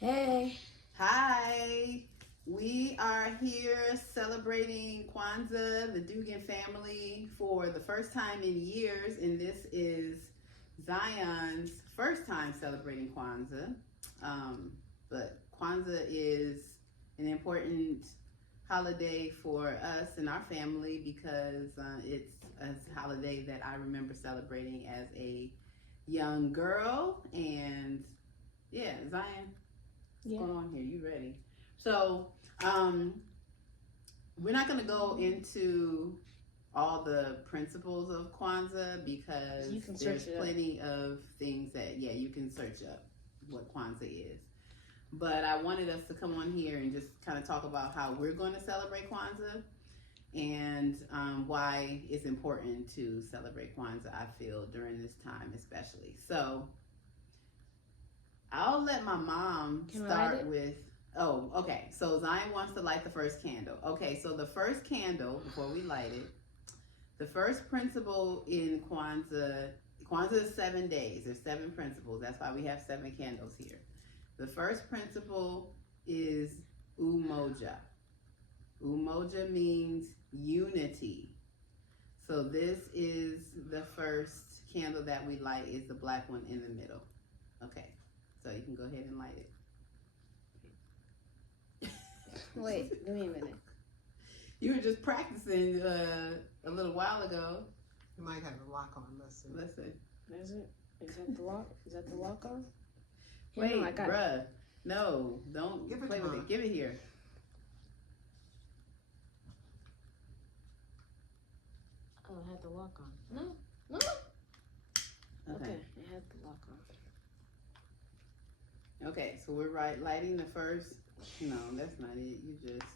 Hey. Hi. We are here celebrating Kwanzaa, the Dugan family, for the first time in years, and this is Zion's first time celebrating Kwanzaa. But Kwanzaa is an important holiday for us and our family because it's a holiday that I remember celebrating as a young girl. And yeah, Zion, what's going on here? You ready? So, we're not going to go into all the principles of Kwanzaa because there's plenty of things that, you can search up what Kwanzaa is. But I wanted us to come on here and just kind of talk about how we're going to celebrate Kwanzaa and why it's important to celebrate Kwanzaa, I feel, during this time especially. So, I'll let my mom start with. Oh, okay. So Zion wants to light the first candle. Okay, so the first candle, before we light it, the first principle in Kwanzaa is 7 days. There's 7 principles. That's why we have 7 candles here. The first principle is umoja. Umoja means unity. So this is the first candle that we light, is the black one in the middle. Okay, so you can go ahead and light it. Wait, give me a minute. You were just practicing a little while ago. You might have the lock on. Let's see. Is it? Is that the lock? Is that the lock on? Wait, bruh. No, don't play with it. Give it here. Oh, it had the lock on. No. Okay, it had the lock on. Okay, so we're lighting the first. No, that's not it. You just.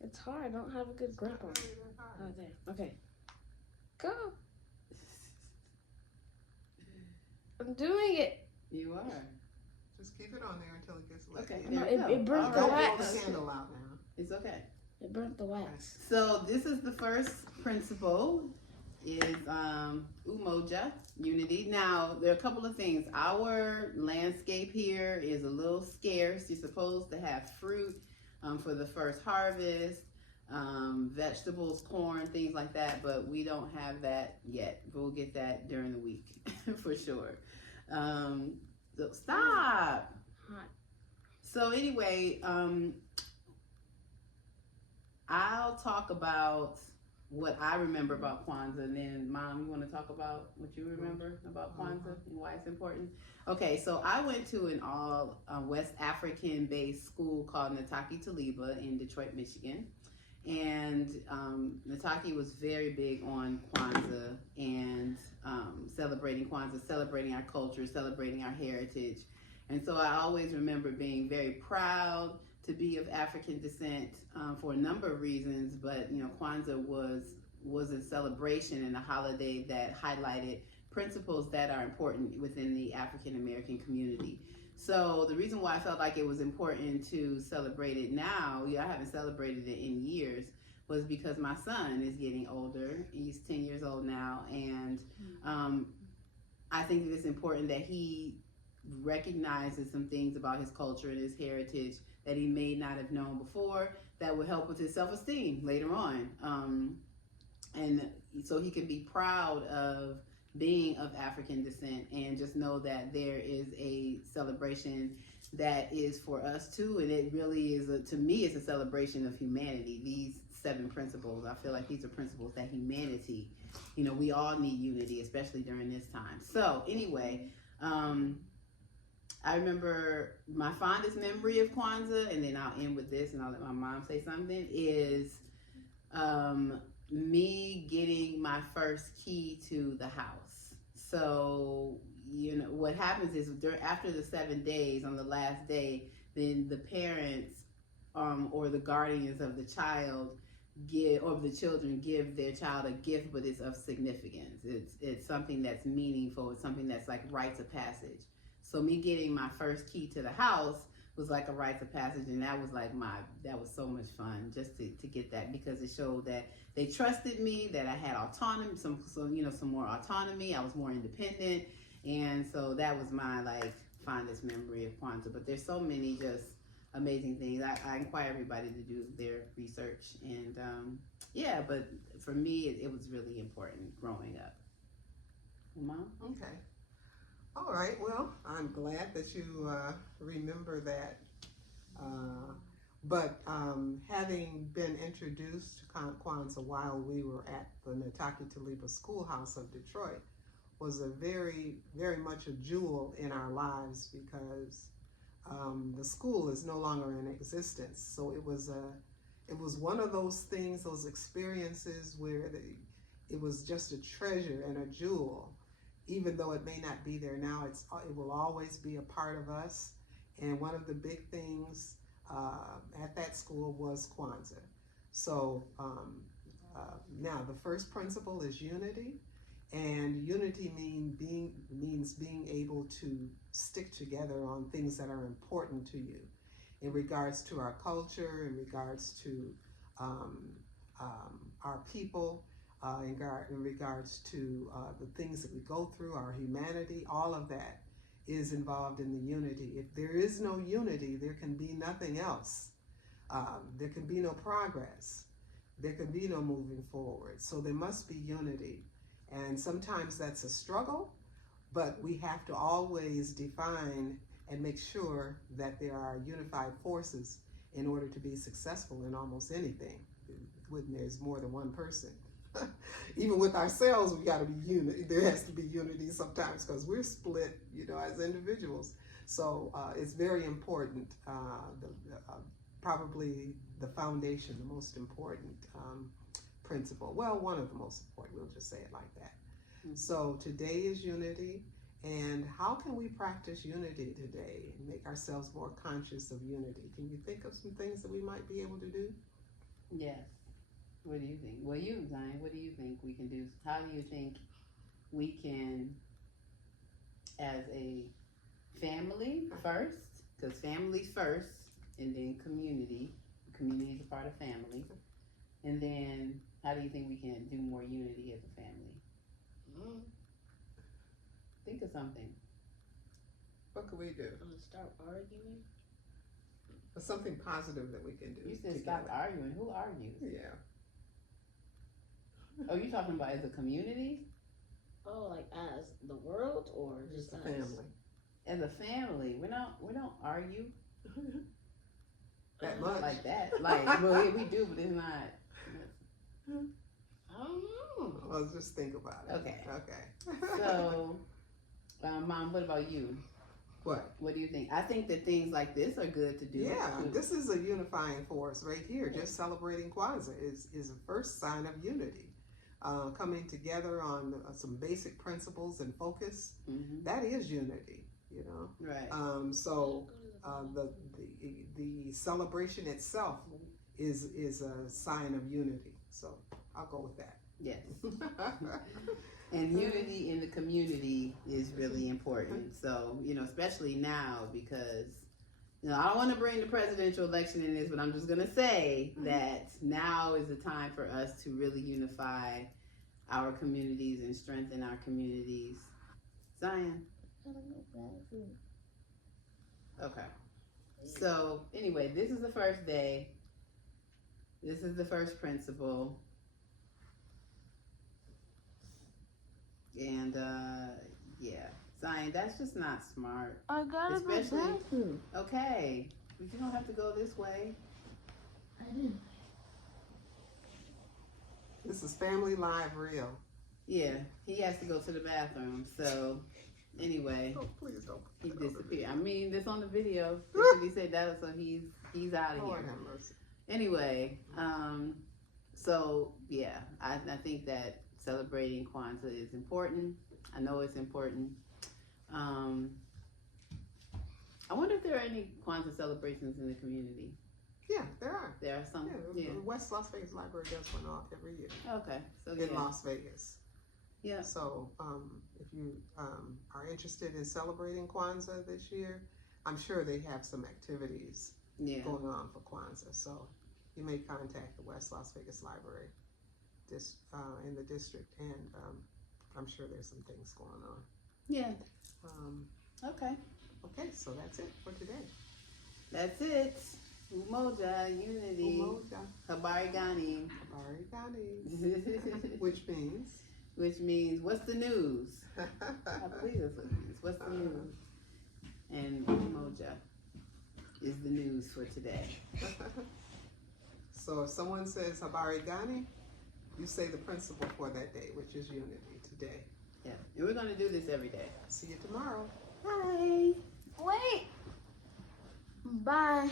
It's hard. I don't have a good grip on it. Oh, there. Okay. Go. I'm doing it. You are. Just keep it on there until it gets lit. Okay. No, it burnt the wax. Don't pull the candle out now. It's okay. It burnt the wax. So this is the first principle. Is umoja, unity. Now, there are a couple of things. Our landscape here is a little scarce. You're supposed to have fruit for the first harvest, vegetables, corn, things like that, but we don't have that yet. We'll get that during the week for sure. So stop. Hot. So anyway, I'll talk about what I remember about Kwanzaa, and then Mom, you want to talk about what you remember about Kwanzaa and why it's important? Okay, so I went to an all West African based school called Nataki Taliba in Detroit, Michigan. And Nataki was very big on Kwanzaa and celebrating Kwanzaa, celebrating our culture, celebrating our heritage. And so I always remember being very proud to be of African descent for a number of reasons, but Kwanzaa was a celebration and a holiday that highlighted principles that are important within the African American community. So the reason why I felt like it was important to celebrate it now, I haven't celebrated it in years, was because my son is getting older. He's 10 years old now, and I think that it's important that he recognizes some things about his culture and his heritage that he may not have known before that would help with his self-esteem later on. And so he can be proud of being of African descent and just know that there is a celebration that is for us too. And it really is, to me, it's a celebration of humanity. These 7 principles, I feel like these are principles that humanity, we all need unity, especially during this time. So anyway, I remember my fondest memory of Kwanzaa, and then I'll end with this and I'll let my mom say something, is me getting my first key to the house. So, what happens is after the 7 days, on the last day, then the parents or the guardians of the child the children give their child a gift, but it's of significance. It's something that's meaningful. It's something that's like rites of passage. So me getting my first key to the house was like a rites of passage, and that was like that was so much fun just to get that, because it showed that they trusted me, that I had autonomy, some more autonomy. I was more independent, and so that was my fondest memory of Kwanzaa, but there's so many just amazing things. I inquire everybody to do their research, and yeah, but for me, it was really important growing up. Mom? Okay. All right. Well, I'm glad that you remember that. But having been introduced to Kwanzaa while we were at the Nataki Taliba Schoolhouse of Detroit was a very, very much a jewel in our lives, because the school is no longer in existence. So it was one of those things, those experiences where it was just a treasure and a jewel. Even though it may not be there now, it will always be a part of us. And one of the big things at that school was Kwanzaa. So now the first principle is unity, and unity means being able to stick together on things that are important to you, in regards to our culture, in regards to our people, in regards to the things that we go through, our humanity. All of that is involved in the unity. If there is no unity, there can be nothing else. There can be no progress. There can be no moving forward. So there must be unity. And sometimes that's a struggle, but we have to always define and make sure that there are unified forces in order to be successful in almost anything when there's more than one person. Even with ourselves, we got to be unity. There has to be unity sometimes, because we're split, as individuals. So it's very important. Probably the foundation, the most important principle. Well, one of the most important. We'll just say it like that. Mm-hmm. So today is unity, and how can we practice unity today and make ourselves more conscious of unity? Can you think of some things that we might be able to do? Yes. What do you think? Well, Zion, what do you think we can do? How do you think we can, as a family first, because family's first, and then community. Community is a part of family. And then, how do you think we can do more unity as a family? Think of something. What could we do? Start arguing? Or something positive that we can do. You said together. stop arguing. Who argues? Yeah. Oh, you talking about as a community? Oh, like as the world, or just a us? family? As a family, we don't argue that not much. like that. Like, well, yeah, we do, but it's not. I don't know. Well, just think about it. Okay. Okay. So, Mom, what about you? What? What do you think? I think that things like this are good to do. Yeah, too. this is a unifying force right here. Just celebrating Kwanzaa is a first sign of unity. Coming together on some basic principles and focus, that is unity, Right. So the celebration itself is a sign of unity. So I'll go with that. Yes. And unity in the community is really important. So, especially now, because, I don't want to bring the presidential election in this, but I'm just going to say that now is the time for us to really unify our communities and strengthen our communities. Zion? Okay. So, anyway, this is the first day. This is the first principle. And, yeah. Zion, that's just not smart. I got it. Especially, okay. But you don't have to go this way. I didn't. This is Family Live Real. Yeah, he has to go to the bathroom. So, anyway. Oh, please don't. He disappeared. I mean, this on the video. He said that, so he's out of Lord here. have mercy. Anyway, so yeah, I think that celebrating Kwanzaa is important. I know it's important. I wonder if there are any Kwanzaa celebrations in the community. Yeah, there are. There are some. Yeah, the West Las Vegas Library does one off every year. Okay, so In Las Vegas. Yeah. So if you are interested in celebrating Kwanzaa this year, I'm sure they have some activities going on for Kwanzaa. So you may contact the West Las Vegas Library in the district, and I'm sure there's some things going on. Yeah. Okay. Okay, so that's it for today. That's it. Umoja, unity. Umoja. Habari gani. Habari gani. Which means, what's the news? I believe that's what it means. What's the news? And Umoja is the news for today. So if someone says Habari gani, you say the principle for that day, which is unity today. Yeah, and we're going to do this every day. See you tomorrow. Bye. Wait. Bye.